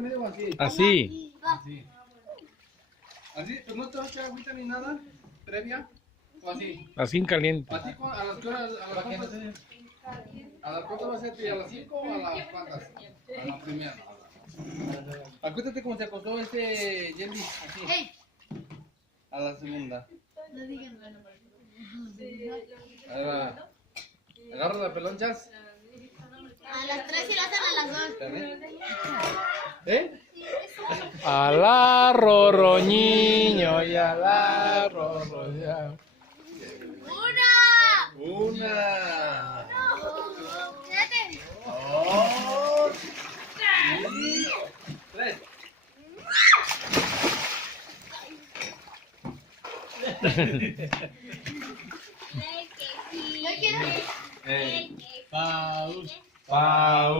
medio o así? Así. Así. Así, pues no te vas a echar agüita ni nada previa. O así. Así en caliente. ¿A ti a las horas, a las cuantas? ¿A las cuantas va a ser? ¿A las 5 o a las cuantas? A la primera. Acuérdate cómo se acostó este Yendi. Así. A la segunda. Ahí va. Agarra la pelonchas. A las 3 y lo hacen a las 2. ¿También? ¿Eh? A la rorroñiño y a la rorroña. Una. Fíjate. Dos. Y tres. Yo quiero. Pausa. Pau.